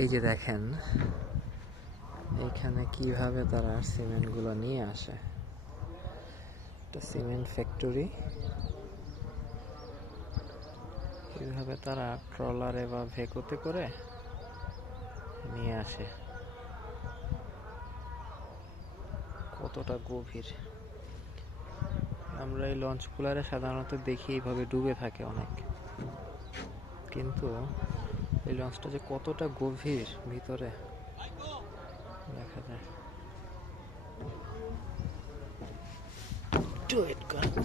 এই যে দেখেন এখানে কিভাবে তারা সিমেন্টগুলো নিয়ে আসে। এটা সিমেন্ট ফ্যাক্টরি। কিভাবে তারা ট্রলারে বা ভেকোতে করে নিয়ে আসে, কতটা গভীর। আমরা এই লঞ্চগুলারে সাধারণত দেখি এইভাবে ডুবে থাকে অনেক, কিন্তু এই লঞ্চটা যে কতটা গভীর ভিতরে দেখা যায়।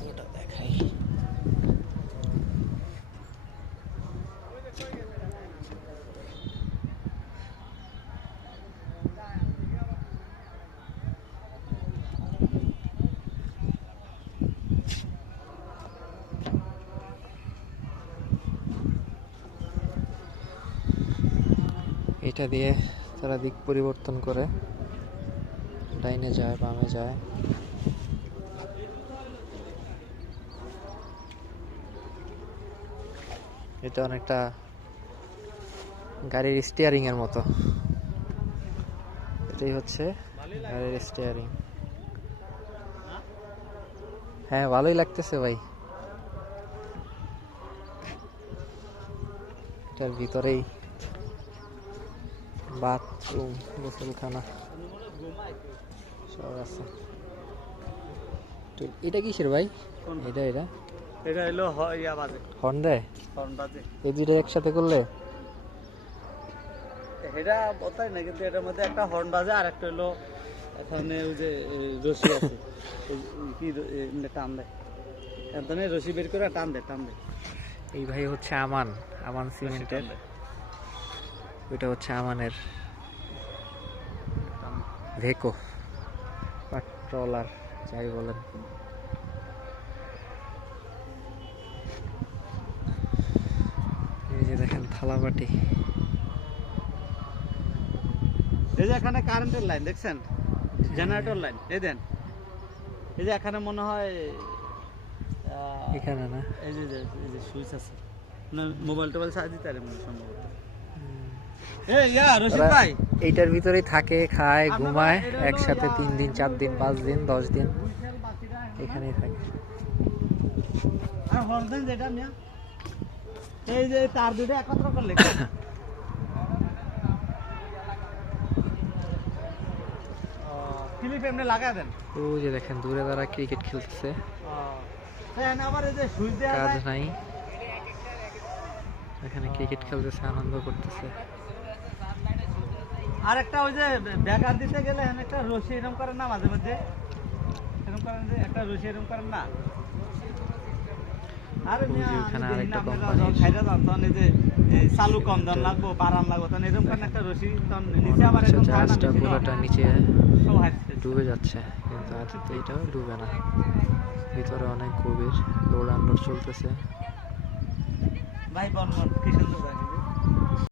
ওটা দেখাই। এটা দিয়ে তারা দিক পরিবর্তন করে, ডাইনে যায় বামে যায়। এটা অনেকটা গাড়ির স্টিয়ারিং এর মতো। এটাই হচ্ছে গাড়ির স্টিয়ারিং। হ্যাঁ, ভালোই লাগতেছে ভাই। এটার ভিতরেই বাথরুম, গোসলখানা সব আছে। এটা কিসের ভাই? এটা এটা এটা হলো ইয়া বাজে, হর্ন দেয়। হর্ন বাজে। এই দুইটা একসাথে করলে এটা বলতাই না, কিন্তু এটার মধ্যে একটা হর্ন বাজে আর একটা হলো এখানে ওই যে রশি আছে, কি টান দেয়, এখানে রশি বের করে টান দেয়, টান দেয়। এই ভাই হচ্ছে আমান, আমান সিমেন্টের। ওইটা হচ্ছে আমানের ভেকো বা ট্রলার, যাই বলেন। এই যে দেখেন থালাবাটি। এই যে এখানে কারেন্টের লাইন দেখছেন, জেনারেটর লাইন। এই দেন, এই যে এখানে মনে হয় এখানে না, এই যে সুইচ আছে, মোবাইল টোবাইল চার্জ দিতে পারে মনে সম্ভবত। এইটার ভিতরেই থাকে, খায়, ঘুমায় একসাথে 3 দিন 4 দিন 5 দিন 10 দিন এখানেই থাকে। আর হলদেন যেটা মিয়া, এই যে তার দুটো একত্র করলে ক্লিপ এমনি লাগায় দেন। ওই যে দেখেন দূরে তারা ক্রিকেট খেলতেছে, আবার এই যে সুইচ দেওয়া কাজ যায় নাই, এখানে ক্রিকেট খেলতেছে, আনন্দ করতেছে। আর একটা ওই যে ব্যাগার দিতে গেলে একটা রশি এরকম করেন না, মাঝে মধ্যে এরকম করেন, যে একটা রশি এরকম করেন না। আরে ওখানে আরেকটা কোম্পানি খাইরা দাম তখন এই যে চালু কম দাম লাগবো, বারাম লাগবো, তখন এরকম করেন একটা রশি, তখন নিচে আবার এরকম জাহাজটা পুরোটা নিচে ডুবে যাচ্ছে, কিন্তু আজকে এটাও ডুবে না, ভিতরে অনেক গভীর, লোড আনলোড চলতেছে। ভাই বল কি সুন্দর